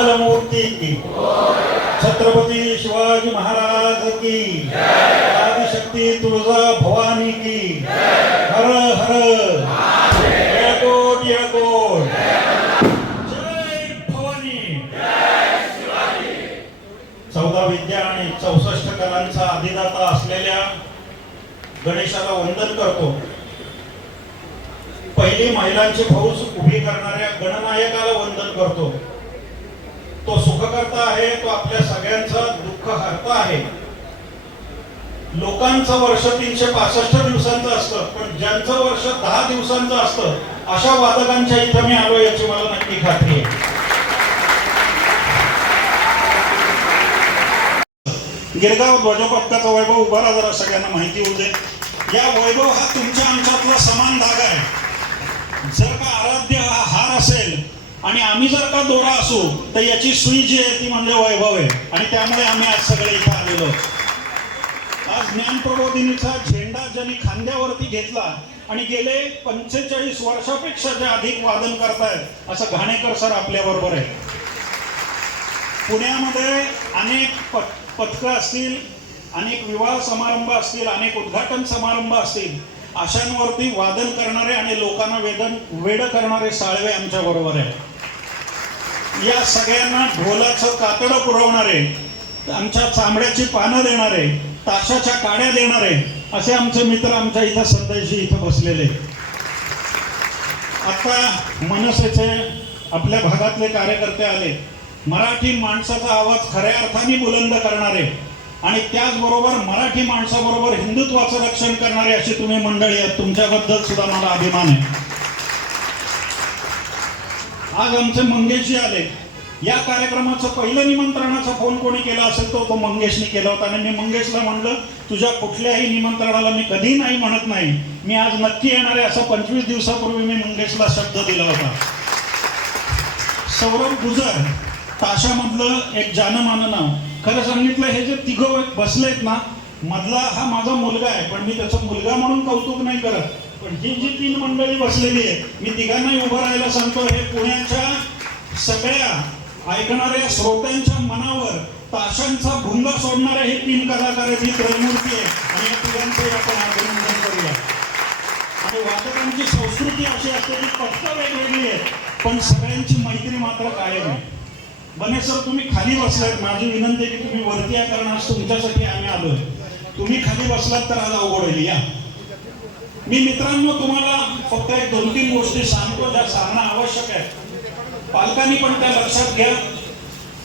मंगलमूर्ती की, छत्रपती शिवाजी महाराज की, आदिशक्ती तुळजा भवानी की, हर हर येळकोट येळकोट, जय भवानी. 14 विद्या आणि 64 कलांचा अधिदाता असलेल्या गणेशाला वंदन करतो. पहिली महिलांची फौज उभी करणाऱ्या गणनायकाला वंदन करतो. तो सुखकर्ता आहे, तो आपल्या सगळ्यांचा दुःख हरता आहे. लोकांचं वर्ष 365 दिवसांचं असतं, पण ज्यांचं वर्ष 10 दिवसांचं असतं अशा वादकांच्या इथं मी आलो याची मला नक्की खात्री आहे. गिरगाव ध्वजपथकाचा वैभव उभा राहा, जरा सगळ्यांना माहिती होऊ दे. या वैभव हा तुमच्या आमच्यातला समान धागा आहे. जर का आराध्य हा हार असेल आणि आम्ही जर का दोरा असू तर याची सुई जी आहे ती म्हणजे वैभव आहे. आणि त्यामुळे आम्ही आज सगळे इथे आलेलो. आज ज्ञानप्रबोधिनीचा झेंडा ज्यांनी खांद्यावरती घेतला आणि गेले 45 वर्षापेक्षा जे अधिक वादन करतायत असं घाणेकर सर आपल्या बरोबर आहे. पुण्यामध्ये अनेक पथकं असतील, अनेक विवाह समारंभ असतील, अनेक उद्घाटन समारंभ असतील, अशांवरती वादन करणारे आणि लोकांना वेड करणारे साळवे आमच्या बरोबर आहे. या सगळ्यांना ढोलाचं कातडं पुरवणारे, आमच्या चांबड्याची पानं देणारे, ताशाच्या काड्या देणारे असे आमचे मित्र आमच्या इथं संदेशी इथं बसलेले. आता मनसेचे आपल्या भागातले कार्यकर्ते आले. मराठी माणसाचा आवाज खऱ्या अर्थाने बुलंद करणारे आणि त्याचबरोबर मराठी माणसाबरोबर हिंदुत्वाचं रक्षण करणारे अशी तुम्ही मंडळी आहात. तुमच्याबद्दल सुद्धा मला अभिमान आहे. आज आमचे मंगेशजी आले. या कार्यक्रमाचं पहिलं निमंत्रणाचा फोन कोणी केला असेल तो मंगेशने केला होता. आणि मी मंगेशला म्हणलं, तुझ्या कुठल्याही निमंत्रणाला मी कधी नाही म्हणत नाही, मी आज नक्की येणार आहे असं 25 दिवसापूर्वी मी मंगेशला शब्द दिला होता. सौरभ गुजर ताशामधलं एक जानमानं नाव. खरं सांगितलं, हे जे तिघं बसलेत ना, मधला हा माझा मुलगा आहे, पण मी त्याचा मुलगा म्हणून कौतुक नाही करत. पण ही जी 3 मंडळी बसलेली आहे, मी तिघांनाही उभं राहायला सांगतो. हे पुण्याच्या सगळ्या ऐकणाऱ्या श्रोत्यांच्या मनावर ताशांचा भुंगा सोडणारे हे 3 कलाकार आहेत. ही त्रयमूर्ती आहे आणि या तिघांचंही आपण अभिनंदन करूया. आणि वादकांची संस्कृती अशी असते की पथकं वेगवेगळी आहे, पण सगळ्यांची मैत्री मात्र कायम आहे. बने सर, तुम्ही खाली बसलात, माझी विनंती आहे की तुम्ही वरती या, कारण आज तुमच्यासाठी आम्ही आलोय. तुम्ही खाली बसलात तर आज अवघड होईल. या मी मित्रांनो तुम्हाला फक्त एक 2-3 गोष्टी सांगतो ज्या सांगणं आवश्यक आहे. पालकांनी पण त्या लक्षात घ्या.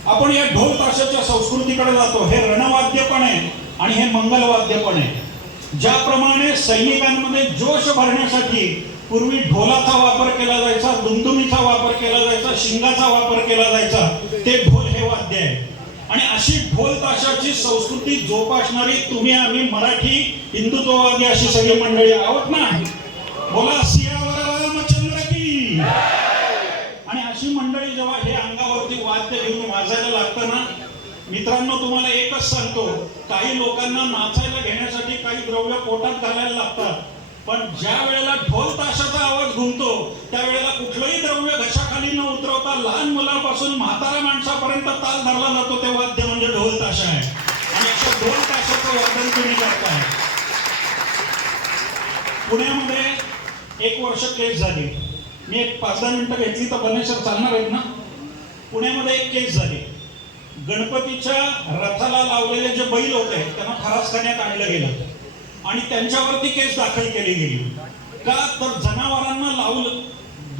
आपण या ढोल ताशाच्या संस्कृतीकडे जातो. हे रणवाद्य पण आहे आणि हे मंगलवाद्य पण आहे. ज्याप्रमाणे सैनिकांमध्ये जोश भरण्यासाठी पूर्वी ढोलाचा वापर केला जायचा, दुमदुमीचा वापर केला जायचा, शिंगाचा वापर केला जायचा, ते ढोल हे वाद्य आहे. आणि अशी ढोल ताशाची संस्कृती जोपासणारी तुम्ही आम्ही मराठी हिंदुत्ववादी अशी सगळी मंडळी आहोत ना. बोला सियावर रामचंद्र की. आणि अशी मंडळी जेव्हा हे अंगावरती वाद्य घेऊन वाजायला लागतं ना, मित्रांनो तुम्हाला एकच सांगतो, काही लोकांना नाचायला घेण्यासाठी काही द्रव्य पोटात घालायला लागतात, पण ज्या वेळेला ढोल ताशाचा आवाज घुमतो त्यावेळेला कुठलंही द्रव्य घशाखाली न उतरवता लहान मुलापासून म्हातारा माणसापर्यंत ताल धरला जातो. ते वाद्य म्हणजे ढोल ताशा आहे. आणि अशा ढोल ताशाचं वादन तुम्ही करताय. पुण्यामध्ये 1 वर्ष केस झाली. मी एक 5-10 मिनिटं घेतली तर बनेश्वर चालणार आहेत ना. पुण्यामध्ये एक केस झाली. गणपतीच्या रथाला लावलेले जे बैल होते त्यांना खरासखान्यात आणलं गेलं आणि त्यांच्यावरती केस दाखल केली गेली. का तर जनावरांना लावलं,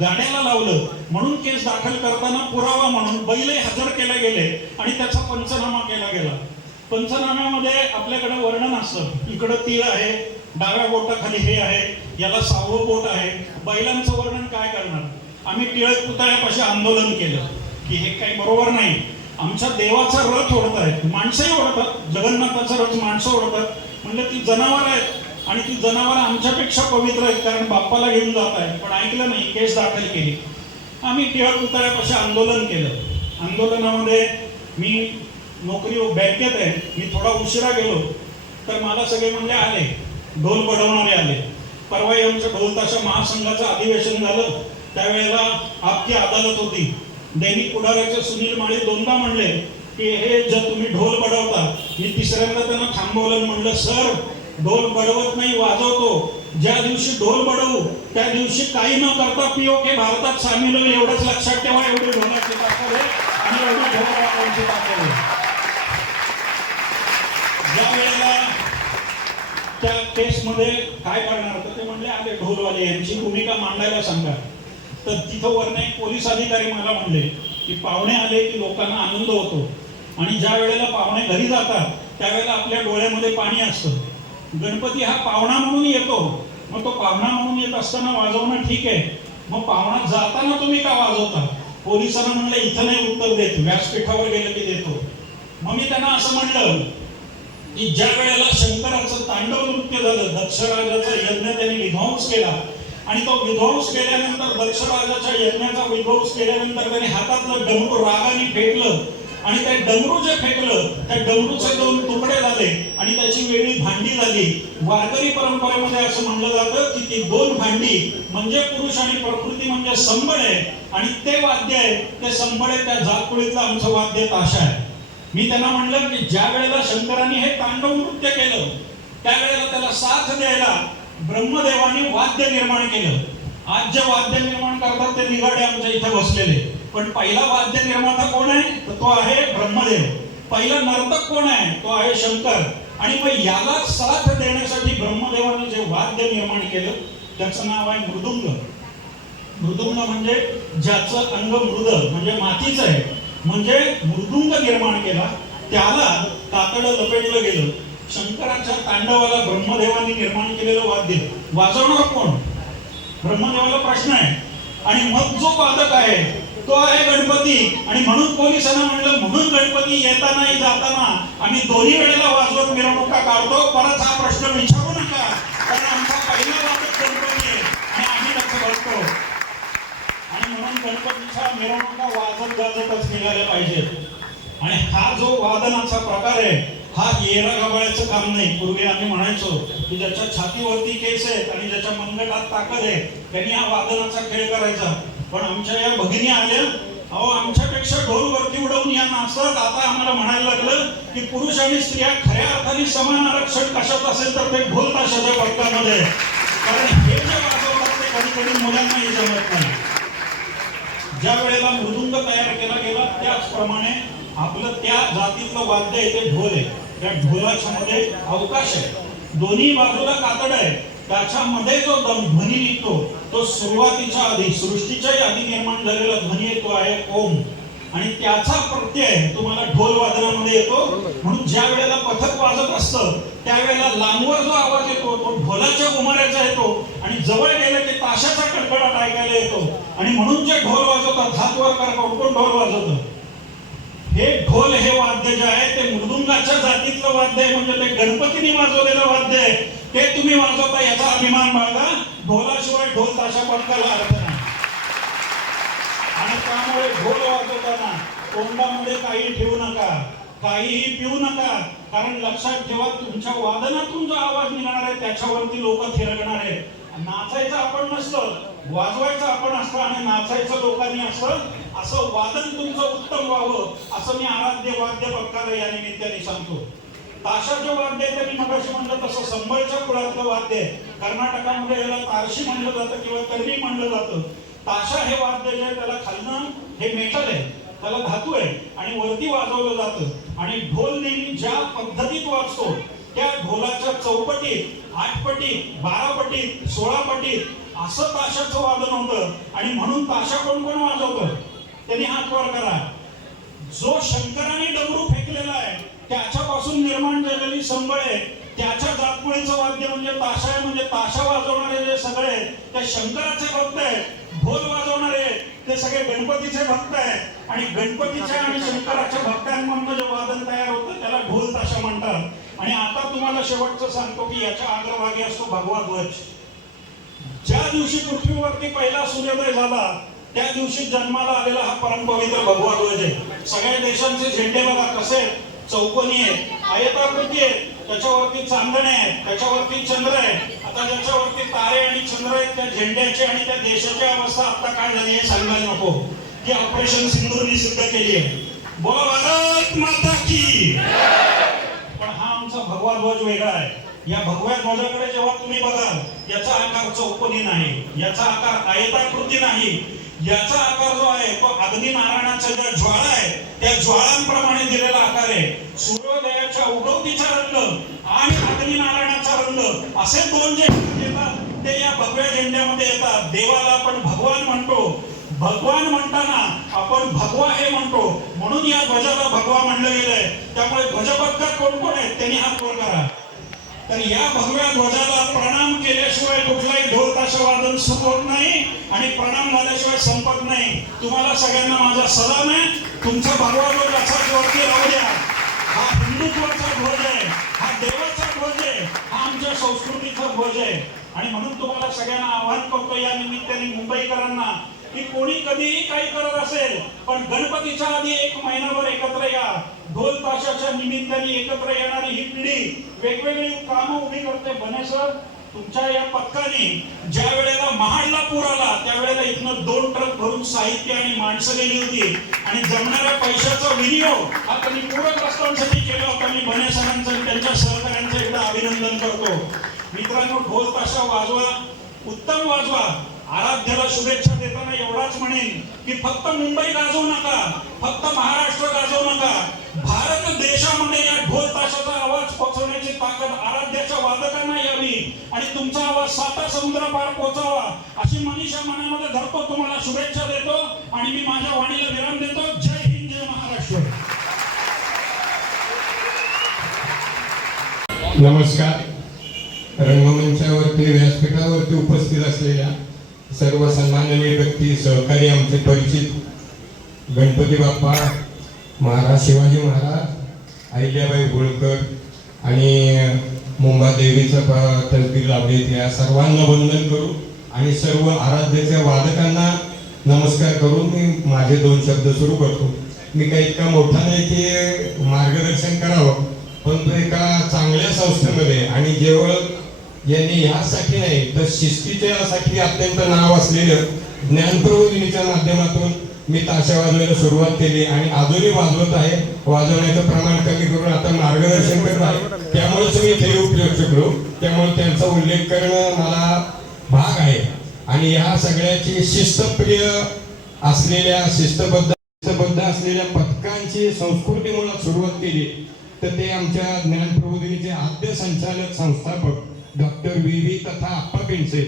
गाड्याला लावलं म्हणून केस दाखल करताना पुरावा म्हणून बैलही हजर केले गेले आणि त्याचा पंचनामा केला गेला. पंचनाम्यामध्ये आपल्याकडे वर्णन असतं, इकडं तीळ आहे, डाव्या बोटाखाली हे आहे, याला 6वं बोट आहे. बैलांचं वर्णन काय करणार. आम्ही टिळक पुतळ्यापाशी आंदोलन केलं की हे काही बरोबर नाही. आमच्या देवाचा रथ ओढत आहेत, माणसंही ओढतात, जगन्नाथाचा रथ माणसं ओढतात. म्हणलं ती जनावर आहेत आणि ती जनावर आमच्यापेक्षा पवित्र आहेत कारण बाप्पाला घेऊन जात आहेत. पण ऐकलं नाही, केस दाखल केली. आम्ही टिळक पुतळ्यापाशी आंदोलन केलं. आंदोलनामध्ये मी नोकरी बँकेत आहे, मी थोडा उशिरा गेलो तर मला सगळे म्हणजे आले, ढोल बडवणारे आले. परवा आमच्या ढोल ताशा महासंघाचं अधिवेशन झालं, त्यावेळेला आपकी अदालत होती. दैनिक पुढाऱ्याचे सुनील माळी दोनदा म्हणले की हे जर तुम्ही ढोल बडवता, मी तिसऱ्यांदा त्यांना थांबवलं, म्हणलं सर ढोल बडवत नाही, वाजवतो. ज्या दिवशी ढोल बडवू त्या दिवशी काही न करता पीओके भारतात सामील होईल, एवढंच लक्षात ठेवा. एवढी ढोलाची ताकद आहे आणि एवढी ढोलाची ताकद आहे. ज्या वेळेला त्या केसमध्ये काय करणार तर ते म्हणले आले ढोलवाले यांची भूमिका मांडायला सांगा. तर तिथं वरनं एक पोलीस अधिकारी मला म्हणले की पाहुणे आले की लोकांना आनंद होतो आणि ज्या वेळेला पाहुणे घरी जातात त्यावेळेला आपल्या डोळ्यामध्ये पाणी असतं. गणपती हा पाहुणा म्हणून येतो, मग तो पाहुणा म्हणून येत असताना वाजवणं ठीक आहे, मग पाहुणा जाताना तुम्ही का वाजवता? पोलिसांना म्हणलं इथं नाही उत्तर देत, व्यासपीठावर गेलं की देतो. मग मी त्यांना असं म्हणलं की ज्या वेळेला शंकराचं तांडव नृत्य झालं, दक्षराजाचा यज्ञ त्यांनी विध्वंस केला आणि तो विध्वंस केल्यानंतर दक्षराजाच्या यज्ञाचा विध्वंस केल्यानंतर त्यांनी हातातलं डमरू रागाने फेकलं आणि ते डमरू जे फेकलं त्या डमरूचे दोन तुकडे झाले आणि त्याची वेगळी भांडी झाली. वारकरी परंपरेमध्ये असं म्हणलं जातं की ती दोन भांडी म्हणजे पुरुष आणि प्रकृती म्हणजे संबळ आहे आणि ते वाद्य आहे, ते संबळ आहे, त्या जातकुळीतलं आमचं वाद्य ताशा आहे. मी त्यांना म्हणलं की ज्या वेळेला शंकरांनी हे तांडव नृत्य केलं त्यावेळेला त्याला साथ द्यायला ब्रह्मदेवाने वाद्य निर्माण केलं. आज जे वाद्य निर्माण करतात ते निगाडे आमच्या इथे बसलेले, पण पहिला वाद्य निर्माता कोण आहे तर तो आहे ब्रह्मदेव. पहिला नर्तक कोण आहे तो आहे शंकर. आणि मग याला साथ देण्यासाठी ब्रह्मदेवाने जे वाद्य निर्माण केलं त्याचं नाव आहे मृदुंग. मृदुंग म्हणजे ज्याचं अंग मृद म्हणजे मातीचं आहे, म्हणजे मृदुंग निर्माण केला, त्याला कातडं लपेटलं गेलं. शंकराच्या तांडवाला ब्रह्मदेवाने निर्माण केलेलं वाद्य वाजवणार कोण? ब्रह्मदेवाला प्रश्न आहे. आणि मग जो वादक आहे तो आहे गणपती. आणि म्हणून पोलिसांना म्हणलं म्हणून गणपती येताना जाताना आम्ही दोन्ही वेळेला वाजवत मिरवणुका काढतो. परत हा प्रश्न विचारू नका, कारण आमचा पहिला वादक गणपती आहे आणि आम्ही लक्ष बसतो. आणि म्हणून गणपतीच्या मिरवणुका वाजत गाजतच निघाल्या पाहिजेत. आणि हा जो वादनाचा प्रकार आहे हा येरा गबाळ्याचं काम नाही. पूर्वी आम्ही म्हणायचो की ज्याच्या छातीवरती केस आहेत आणि ज्याच्या मनगटात ताकद आहे त्यांनी हा वादनाचा खेळ करायचा. पण आमच्या या भगिनी आल्या, अहो आमच्यापेक्षा ढोलवरती उडवून या नाचतात. आता आम्हाला म्हणायला लागलं की पुरुष आणि स्त्रिया खऱ्या अर्थाने समान आरक्षण कशात असेल तर ते ढोल ताशाच्या पक्कामध्ये, कारण हे जे वाजवतात ते कधी कधी मुलांनाही जमत नाही. ज्या वेळेला मृदुंग तयार केला गेला त्याचप्रमाणे आपलं त्या जातीतलं वाद्य आहे ते ढोल आहे. त्या ढोलाच्या मध्ये अवकाश आहे, दोन्ही बाजूला कातड आहे, त्याच्यामध्ये जो ध्वनी निघतो तो सुरुवातीच्या आधी सृष्टीच्या आधी निर्माण झालेला ध्वनी तो आहे ओम. आणि त्याचा प्रत्यय तुम्हाला ढोल वादनामध्ये येतो. म्हणून ज्या वेळेला पथक वाजत असतं त्यावेळेला लांबवर जो आवाज येतो तो ढोलाच्या घुमाऱ्याचा येतो आणि जवळ गेलं की ताशाचा कडकडाट ऐकायला येतो. आणि म्हणून जे ढोल वाजवतात हात वर करून कोण ढोल वाजवतं? हे ढोल हे वाद्य जे आहे ते मृदुंगाच्या जातीतलं वाद्य आहे, म्हणजे ते गणपतीने वाजवलेलं वाद्य आहे. ते तुम्ही वाजवता याचा अभिमान बाळगा. ढोलाशिवाय ढोल ताशा पटकायला अर्थ नाही. आणि त्यामुळे ढोल वाजवताना तोंडामध्ये काही ठेवू नका, काहीही पिऊ नका, कारण लक्षात ठेवा तुमच्या वादनातून जो आवाज निघणार आहे त्याच्यावरती लोक थिरकणार आहेत. नाचायचं आपण नसतं, वाजवायचं आपण असतं आणि नाचायचं लोकांनी असतं. असं वादन तुमचं उत्तम व्हावं असं मी आराध्य वाद्य पक्काला या निमित्ताने सांगतो. ताशाचं वाद्य आहे मी मगाशी म्हणलं तसं संबळच्या कुळातलं वाद्य आहे. कर्नाटकामध्ये याला तारशी म्हणलं जातं किंवा कर्णी म्हणलं जातं. ताशा हे वाद्य जे आहे त्याला खालनं हे मेटल आहे, त्याला धातू आहे आणि वरती वाजवलं जातं. आणि ढोल नेहमी ज्या पद्धतीत वाजतो त्या ढोलाच्या चौपटीत 8 पटीत 12 पटीत 16 पटीत असं ताशाचं वादन होतं. आणि म्हणून ताशा कोण कोण वाजवतं त्यांनी हात वर करा. जो शंकराने डमरू फेकलेला आहे त्याच्यापासून निर्माण झालेली संबळ आहे, त्याच्या जातकुळीचं वाद्य म्हणजे ताशा आहे. म्हणजे ताशा वाजवणारे जे सगळे ते शंकराचे भक्त आहेत, ढोल वाजवणारे ते सगळे गणपतीचे भक्त आहेत. आणि गणपतीच्या आणि शंकराच्या भक्तांमधून जे वादन तयार होतं त्याला ढोल ताशा म्हणतात. आणि आता तुम्हाला शेवटचं सांगतो की याच्या अग्रभागी असतो भगवा ध्वज. ज्या दिवशी पृथ्वीवरती पहिला सूर्योदय झाला त्या दिवशी जन्माला आलेला हा परमपवित्र भगवा ध्वज आहे. सगळ्या देशांचे झेंडे बघा कसे चौकोनी आहेत, आयताकृती आहेत, त्याच्यावरती चांदणे आहेत, त्याच्यावरती चंद्र आहे. आता ज्याच्यावरती तारे आणि चंद्र आहेत त्या झेंड्याची आणि त्या देशाची अवस्था आता काय झाली हे सांगायला नको. जी ऑपरेशन सिंदूरनी सिद्ध केली आहे. बोला भारत माता की. पण हा आमचा भगवा ध्वज वेगळा आहे. या भगव्या ध्वजाकडे जेव्हा तुम्ही बघाल, याचा आकार चौकोनी नाही, याचा आकार आयताकृती नाही, याचा आकार जो आहे तो अग्नी नारायणाचा ज्या ज्वाळा आहे त्या ज्वाळांप्रमाणे दिलेला आकार आहे. सूर्योदयाच्या उगवतीचा रंग आणि अग्नी नारायणाचा रंग असे दोन जे येतात ते या भगव्या झेंड्यामध्ये येतात. देवाला आपण भगवान म्हणतो. भगवान म्हणताना आपण भगवा हे म्हणतो, म्हणून या ध्वजाला भगवा म्हणलं गेलंय. त्यामुळे ध्वजबद्ध कोण कोण आहेत त्यांनी हात वर करा. तर या भगव्या ध्वजाला प्रणाम केल्याशिवाय कुठलाही ढोल ताशा वादन सुरू होत नाही आणि प्रणाम झाल्याशिवाय संपत नाही. तुम्हाला सगळ्यांना माझा सलाम आहे. तुमचा भगवा ध्वज असाच वरती राहू द्या. हा हिंदुत्वाचा ध्वज आहे, हा देवाचा ध्वज आहे, हा आमच्या संस्कृतीचा ध्वज आहे. आणि म्हणून तुम्हाला सगळ्यांना आवाहन करतो या निमित्ताने मुंबईकरांना की कोणी कधीही काही करत असेल पण गणपतीच्या आधी एक महिनाभर एकत्र या. ढोल ताशाच्या निमित्ताने एकत्र येणारी ही पिढी वेगवेगळी कामं उभी करते. बने सर, तुमच्या या पथकाने ज्या वेळेला महाडला पूर आला त्यावेळेला इथनं 2 ट्रक भरून साहित्य आणि माणसं गेली होती आणि जमणाऱ्या पैशाचा विनियोग हा त्यांनी पूरग्रस्तांसाठी केला होता. मी बने सरांचं आणि त्यांच्या सहकाऱ्यांचं एकदा अभिनंदन करतो. मित्रांनो, ढोल ताशा वाजवा, उत्तम वाजवा. आराध्याला शुभेच्छा देताना एवढाच म्हणेन की फक्त मुंबई गाजवू नका, फक्त महाराष्ट्र गाजवू नका. भारत देशामध्ये या ढोल ताशाचा आवाज पोहोचवण्याची ताकद आराध्याच्या वादकांना यावी आणि तुमचा आवाज 7 समुद्र पार पोहोचावा अशी मनीषा मनामध्ये धरतो. तुम्हाला शुभेच्छा देतो आणि मी माझ्या वाणीला विराम देतो. जय हिंद, जय महाराष्ट्र. नमस्कार. रंगमंचावरती व्यासपीठावरती उपस्थित असलेल्या सर्व सन्माननीय व्यक्ती, सहकारी, आमचे परिचित गणपती बाप्पा महाराज, शिवाजी महाराज, अहिल्याबाई होळकर आणि मुंबादेवीचं तसबीर लावले, या सर्वांना वंदन करू आणि सर्व आराध्याच्या वादकांना नमस्कार करून मी माझे 2 शब्द सुरू करतो. मी काही इतका मोठा नाही की मार्गदर्शन करावं, पण तो एका चांगल्या संस्थेमध्ये आणि जेवळ यांनी ह्यासाठी नाही तर शिस्तीच्यासाठी अत्यंत नाव असलेलं ज्ञानप्रबोधिनीच्या माध्यमातून मी ताशा वाजवायला सुरुवात केली आणि अजूनही वाजवत आहे. वाजवण्याचं प्रमाण कमी करून आता मार्गदर्शन करत आहे. त्यामुळेच मी इथे येऊ शकलो. त्यामुळे त्यांचा उल्लेख करणं मला भाग आहे. आणि ह्या सगळ्याची शिस्तप्रिय असलेल्या शिस्तबद्ध असलेल्या पथकांची संस्कृतीमुळे सुरुवात केली तर ते आमच्या ज्ञानप्रबोधिनीचे आद्य संचालक संस्थापक डॉक्टर व्ही तथा आप्पा पिंचे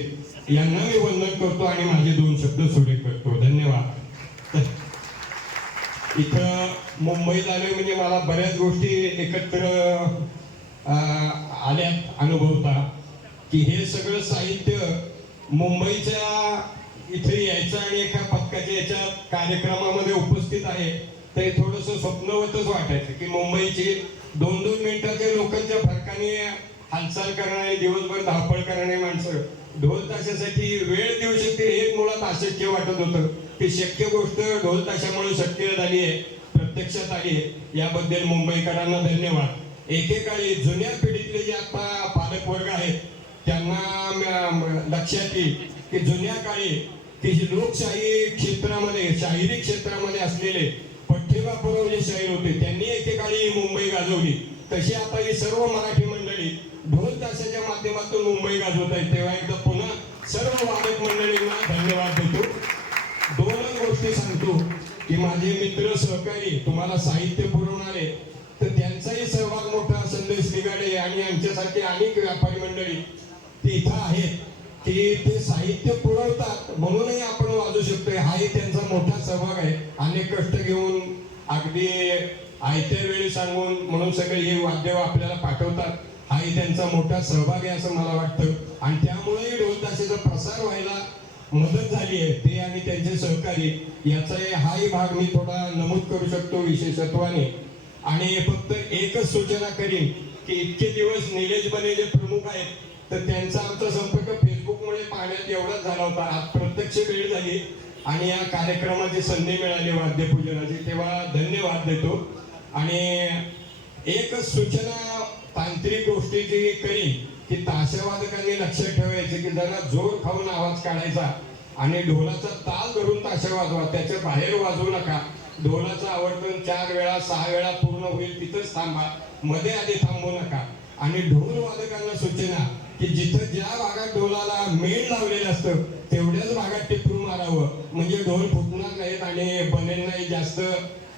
यांना मी वंदन करतो आणि माझे 2 शब्द सुरेख करतो. धन्यवाद. इथं मुंबईत आले म्हणजे मला बऱ्याच गोष्टी एकत्र आल्या अनुभवता की हे सगळं साहित्य मुंबईच्या इथे यायचं आणि एका पथकाच्या याच्या कार्यक्रमामध्ये उपस्थित आहे ते थोडंसं स्वप्नवतच वाटायचं की मुंबईची 2-2 मिनिटाच्या लोकांच्या फरकाने हालचाल करणारे, दिवसभर धावपळ करणारे माणसं ढोल ताशासाठी वेळ देऊ शकते हे मुळात अशक्य वाटत होतं. ती शक्य गोष्ट ढोल ताशामुळे शक्य झाली आहे, प्रत्यक्षात आली आहे. याबद्दल मुंबईकरांना धन्यवाद. एकेकाळी जुन्या पिढीतले जे आता पालक वर्ग आहेत त्यांना लक्षात येईल की जुन्या काळी की लोकशाही क्षेत्रामध्ये, शाहिरी क्षेत्रामध्ये असलेले पठ्ठेबापुराव जे शाहीर होते त्यांनी एकेकाळी मुंबई गाजवली. तशी आता ही सर्व मराठी मंडळी ढोल ताशाच्या माध्यमातून मुंबई गाजवत आहेत. तेव्हा एकदा पुन्हा सर्व वादक मंडळींना धन्यवाद देतो. 2 गोष्टी सांगतो की माझे मित्र सहकारी तुम्हाला साहित्य पुरवणारे तर त्यांचाही सर्वात मोठा संदेश निघाले आणि आमच्यासारखे अनेक व्यापारी मंडळी ती इथं आहेत की ते साहित्य पुरवतात म्हणूनही आपण वाजू शकतोय. हाही त्यांचा मोठा सहभाग आहे. अनेक कष्ट घेऊन अगदी आयत्या वेळी सांगून म्हणून सगळे हे वाद्य आपल्याला पाठवतात. हाही त्यांचा मोठा सहभाग आहे असं मला वाटतं आणि त्यामुळे ढोल ताशाचा प्रसार व्हायला मदत झाली आहे. ते आणि त्यांचे सहकारी याचा हाही भाग मी थोडा नमूद करू शकतो विशेषत्वाने. आणि फक्त एकच सूचना करीन की इतके दिवस निलेश बने जे प्रमुख आहेत तर त्यांचा आमचा संपर्क फेसबुकमुळे पाहण्यात एवढाच झाला होता. आज प्रत्यक्ष वेळ झाली आणि या कार्यक्रमाची संधी मिळाली वाद्यपूजनाची, तेव्हा धन्यवाद देतो. आणि एकच सूचना तांत्रिक गोष्टीची करीन की ताशावादकांनी लक्षात ठेवायचे की जरा जोर खाऊन आवाज काढायचा आणि ढोलाचा ताल धरून ताशा वाजवा, त्याच्या बाहेर वाजवू नका. ढोलाचं आवर्तन 4 वेळा 6 वेळा पूर्ण होईल तिथंच थांबा, मध्ये आधी थांबू नका. आणि ढोल वादकांना सूचना की जिथं ज्या भागात ढोलाला मेण लावलेलं असतं तेवढ्याच भागात टिपरू मारावं, म्हणजे ढोल फुटणार नाहीत आणि बनेंनाही जास्त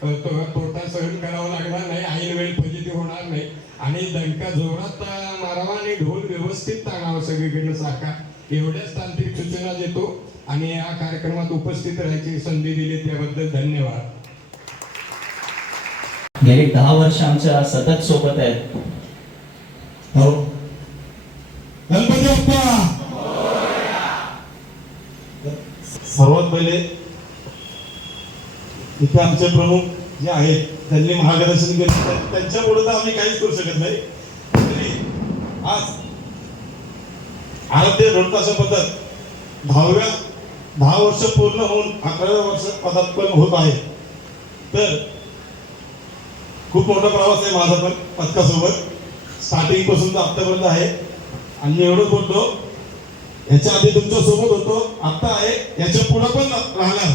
तोटा सहन करावा लागणार नाही, ऐन वेळ फजिती होणार नाही. आणि दणका जोरात मारावा आणि ढोल व्यवस्थित ताणावा सगळीकडे सारखा. एवढ्याच तांत्रिक सूचना देतो आणि या कार्यक्रमात उपस्थित राहायची संधी दिली त्याबद्दल धन्यवाद. गेली 10 वर्ष आमच्या सतत सोबत आहेत. हो गणपती बाप्पा. सर्वात पहिले इथे आमचे प्रमुख जे आहेत त्यांनी मार्गदर्शन केलं, त्यांच्या पुढे तर आम्ही काहीच करू शकत नाही. तरी आज आराध्य ढोलताशा पद्धत 10 वर्ष पूर्ण होऊन 11व्या वर्षात पदार्पण होत आहे. तर खूप मोठा प्रवास आहे माझा पण पथकासोबत, स्टार्टिंग पासून तर आतापर्यंत आहे. आणि मी एवढंच बोलतो, याच्या आधी तुमच्या सोबत होतो, आता आहे, याच्या पुढे पण राहणार.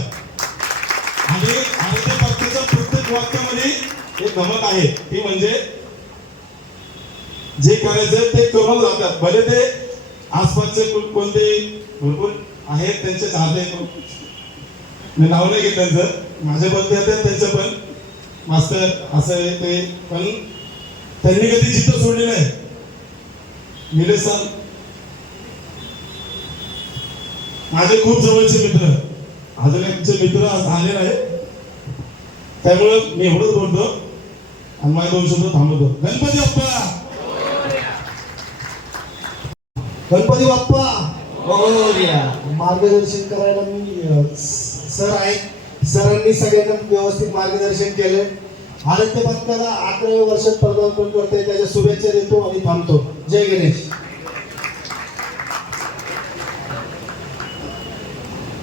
आणि आराध्य पथकाच्या प्रत्येक वाक्यामध्ये एक धमक आहे, ती म्हणजे जे करायचं ते करून राहतात. भले ते आसपासचे कोणते भरपूर आहेत त्यांचे चाहते, मी नाव नाही घेत त्यांचं, माझ्या बद्दल येतात त्यांचं पण मास्तर असं आहे ते, पण त्यांनी कधी चित्त सोडलेलं आहे. निलेश सर माझे खूप जवळचे मित्र, अजून आमचे मित्र आले नाही, त्यामुळं मी एवढंच बोलतो आणि माझ्या 2 शब्द थांबवतो. गणपती बाप्पा. गणपती बाप्पा. मोरया. मार्गदर्शन करायला मी सर आहेत, सरांनी सगळ्यांना व्यवस्थित मार्गदर्शन केले. आराध्य पथकाला 11व्या वर्षात पदार्पण करतोय, त्याच्या शुभेच्छा देतो आणि थांबतो. जय गणेश.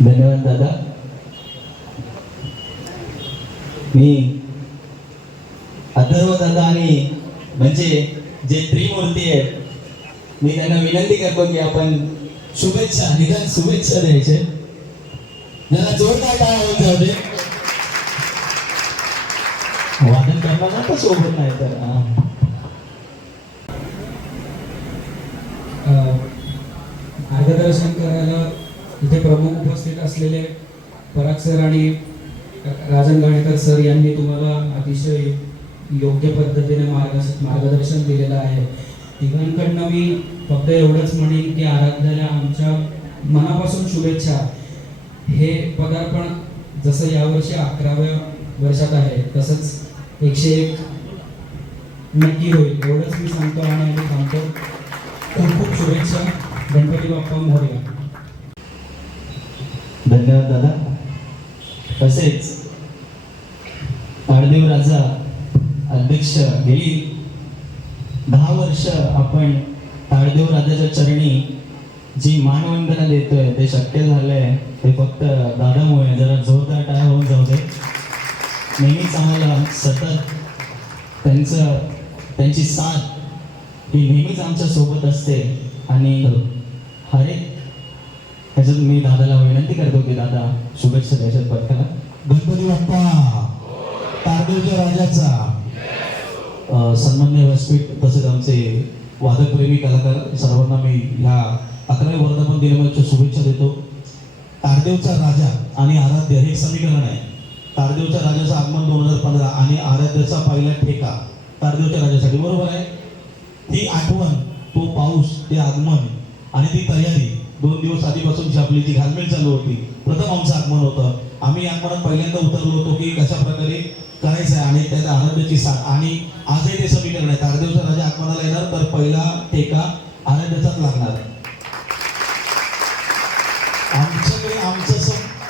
धन्यवाद दादा. मी अथर्व दादा आणि म्हणजे जे त्रिमूर्ती आहेत, मी त्यांना विनंती करतो की आपण शुभेच्छा, निदान शुभेच्छा द्यायचे. जरा जोरदार टाळ्या होते. वादन करणार ना सोबत नाही तर मार्गदर्शन करायला इथे प्रमुख उपस्थित असलेले पराग सर आणि राजन गाणेकर सर यांनी तुम्हाला अतिशय योग्य पद्धतीने मार्गदर्शन दिलेलं आहे. तिघांकडनं मी फक्त एवढंच म्हणेन की आराध्याला आमच्या मनापासून शुभेच्छा. हे पदार्पण जसं यावर्षी 11व्या वर्षात आहे तसंच 101 नक्की होईल, एवढंच मी सांगतो आणि आम्ही थांबतो. खूप खूप शुभेच्छा. गणपती बाप्पा मोरया. धन्यवाद दादा. तसेच ताडदेव राजा अध्यक्ष, गेली 10 वर्ष आपण ताडदेव राजाच्या चरणी जी मानवंदना देतोय ते शक्य झालंय ते फक्त दादामुळे. जरा जोरदार टाळ्या होऊन जाऊ दे. नेहमीच आम्हाला सतत त्यांची साथ ही नेहमीच आमच्या सोबत असते. आणि हर एक ह्याच्यात मी दादाला विनंती करतो की दादा शुभेच्छा द्यायच्यात पथकाला. गणपती बाप्पा. तारदेवच्या राजाचा सन्मान्य व्यासपीठ तसेच आमचे वादकप्रेमी कलाकार सर्वांना मी ह्या 11व्या वर्धापन दिनाच्या शुभेच्छा देतो. तारदेवचा राजा आणि आराध्य हे एक समीकरण आहे. तारदेवच्या राजाचं आगमन 2015 आणि आराध्याचा पहिला ठेका तारदेवच्या राजासाठी, बरोबर आहे. ती आठवण, तो पाऊस, ते आगमन आणि ती तयारी 2 दिवस आधीपासूनची आपली जी घालमेल चालू होती. प्रथम आमचं आगमन होतं, आम्ही आगमनात पहिल्यांदा उतरलो होतो की कशा प्रकारे करायचं आहे आणि त्याच्या आराध्याची साथ. आणि आजही ते समीकरण आहे, तारदेवचा राजा आगमनाला येणार तर पहिला ठेका आराध्याचाच लागणार. आमच्याकडे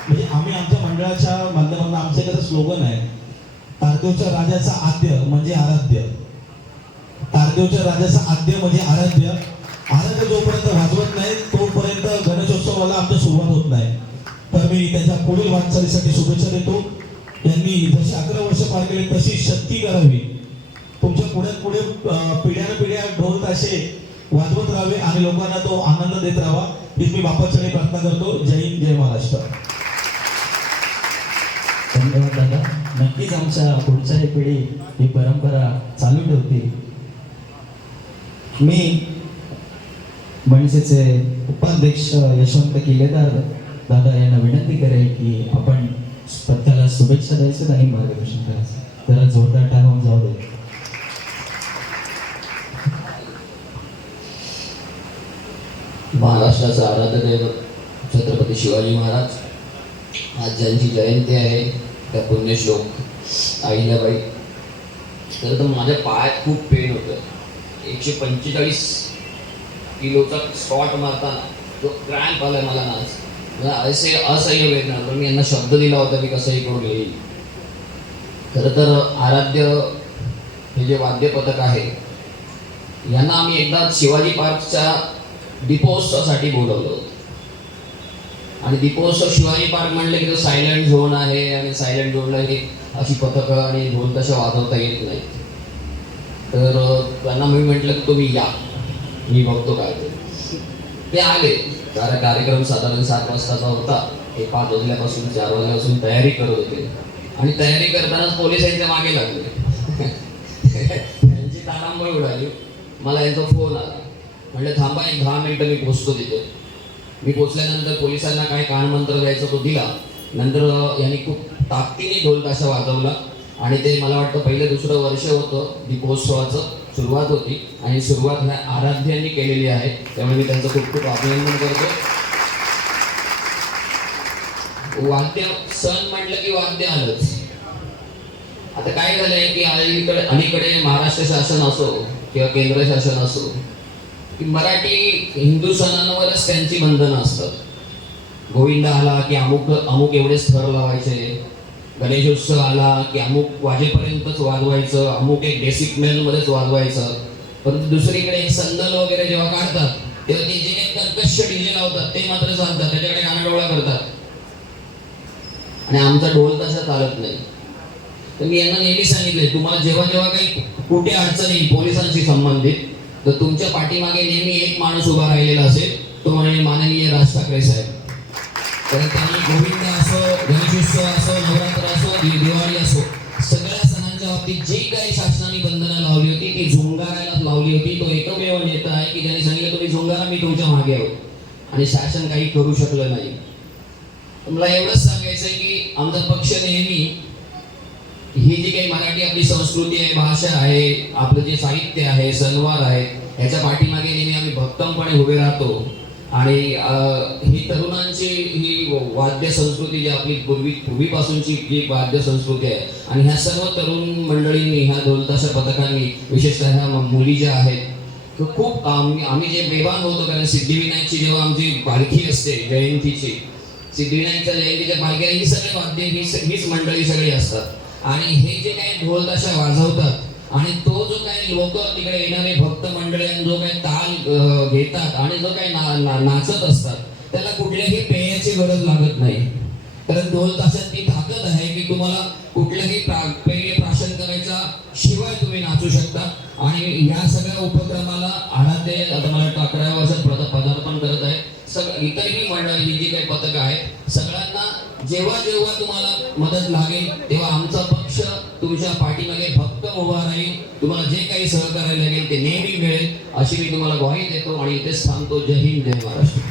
म्हणजे आम्ही आमच्या मंडळाच्या माध्यमातून आमच्याकडे स्लोगन आहे, तारदेवच्या राजाचा आद्य म्हणजे आराध्य. तारदेवच्या राजाचा आद्य म्हणजे आराध्य. आराध्य जोपर्यंत वाजवत नाही तोपर्यंत गणेशोत्सवाला आमची सुरुवात होत नाही. तर मी त्याच्या पुढील वाटचालीसाठी शुभेच्छा देतो. यांनी जशी 11 वर्ष पार केले तशी शक्ती करावी. तुमच्या पुढे पिढ्यानपिढ्या ढोल ताशे वाजवत राहावे आणि लोकांना तो आनंद देत राहावा. हीच मी बापाच्याने प्रार्थना करतो. जय हिंद, जय महाराष्ट्र. धन्यवाद दादा. नक्कीच आमच्या पुढच्या पिढी ही परंपरा चालू ठेवतील. मी मनसेचे उपाध्यक्ष यशवंत किल्लेदार दादा यांना विनंती करेल की आपण पथकाला शुभेच्छा द्यायचं आणि मार्गदर्शन करायचं. जरा जोरदार टाळून जाऊ दे. महाराष्ट्राचा आराध्य दैवत छत्रपती शिवाजी महाराज, आज ज्यांची जयंती आहे त्या पुण्यश्लोक अहिल्याबाई. तर माझ्या पायात खूप पेन होतं. 145 किलोचा स्पॉट मारताना जो क्रॅम्प आलाय मला ना, असे असह्य वेदना. पण मी यांना शब्द दिला होता की कसंही करून येईल. खरं तर आराध्य हे जे वाद्य पथक आहे यांना आम्ही एकदा शिवाजी पार्कच्या दीपोत्सवासाठी बोलवलं होतं. आणि दीपोत्सव शिवाजी पार्क म्हणलं की तो सायलेंट झोन आहे आणि सायलेंट झोनला ही अशी पथकं आणि ढोल तशा वाजवता येत नाही. तर त्यांना मी म्हटलं की तुम्ही या, मी बघतो काय ते आले. कार्यक्रम साधारण 7 वाजताचा होता. ते 5 वाजल्यापासून 4 वाजल्यापासून तयारी करत होते आणि तयारी करतानाच पोलिसांच्या मागे लागले. त्यांची तारांबळ उडाली. मला यांचा फोन आला. म्हटलं थांबा, एक 10 मिनिटं मी पोचतो तिथे. मी पोचल्यानंतर पोलिसांना काय कानमंत्र द्यायचा तो दिला. नंतर यांनी खूप ताकदीने ढोल ताशा वाजवला आणि ते मला वाटतं पहिलं दुसरं वर्ष होतं दीपोत्सवाचं, सुरुवात होती आणि सुरुवात ह्या आराध्यांनी केलेली आहे. त्यामुळे मी त्यांचं खूप खूप अभिनंदन करतो. वाद्य सण म्हटलं की वाद्य आलंच. आता काय झालंय की अलीकडे महाराष्ट्र शासन असो किंवा केंद्र शासन असो की मराठी हिंदू सणांवरच त्यांची बंधनं असतात. गोविंद आला की अमुक एवढेच थर लावायचे, गणेशोत्सव आला की अमुक वाजेपर्यंतच वाजवायचं, अमुक एक डेसिप्लिनमध्येच वाजवायचं. परंतु दुसरीकडे एक संदल वगैरे जेव्हा काढतात तेव्हा ते जे काही कर्कश डीजे लावतात ते मात्र चालतात, त्याच्याकडे कानाडोळा करतात आणि आमचा ढोल तसा चालत नाही. तर मी यांना नेहमी सांगितलंय, तुम्हाला जेव्हा जेव्हा काही कुठे अडचण येईल पोलिसांशी संबंधित, तर तुमच्या पाठीमागे नेहमी एक माणूस उभा राहिलेला असेल, तो म्हणजे माननीय राज ठाकरे साहेब. तर त्यांनी गोविंद असो, गणेशोत्सव असो, नवरात्र असो, दिवाळी असो, सगळ्या सणांच्या बाबतीत जी काही शासनाने बंधनं लावली होती ती झुंगारायला लावली होती. तो एकमेव नेता आहे की ज्याने सांगितलं तुम्ही झुंगारा, मी तुमच्या मागे आहोत आणि शासन काही करू शकलं नाही. मला एवढंच सांगायचं आहे की आमचा पक्ष नेहमी ही जी काही मराठी आपली संस्कृती आहे, भाषा आहे, आपलं जे साहित्य आहे, सणवार आहे, याच्या पाठीमागे नेहमी आम्ही भक्कमपणे उभे राहतो. आणि ही तरुणांची ही वाद्य संस्कृती जी आपली पूर्वीपासूनची जी वाद्य संस्कृती आहे आणि ह्या सर्व तरुण मंडळींनी, ह्या ढोलताशा पथकांनी, विशेषतः ह्या मुली ज्या आहेत, खूप आम्ही जे बेभान होतो. कारण सिद्धिविनायकची जेव्हा आमची पालखी असते जयंतीची, सिद्धिविनायकच्या जयंतीच्या पालखीला ही सगळे वाद्य हीच मंडळी सगळी असतात आणि हे जे काही ढोलताशा वाजवतात आणि तो जो काही लोक तिकडे येणारे भक्त मंडळी जो काही ताल घेतात आणि जो काही नाचत असतात त्याला कुठल्याही पेयाची गरज लागत नाही. कारण ढोल ताशात ती ताकद आहे की तुम्हाला कुठल्याही पेय प्राशन करायचा शिवाय तुम्ही नाचू शकता. आणि या सगळ्या उपक्रमाला आराध्य आता मला 11व्या वर्षात पदार्पण करत आहे. इतरही मंडळ ही जी काही पथकं आहेत सगळ्यांना जेव्हा जेव्हा तुम्हाला मदत लागेल तेव्हा आमचा पक्ष तुमच्या पाठीमागे भक्कम उभा राहील. तुम्हाला जे काही सहकार्य लागेल ते नेहमी मिळेल अशी मी तुम्हाला ग्वाही देतो आणि इथेच थांबतो. जय हिंद, जय महाराष्ट्र.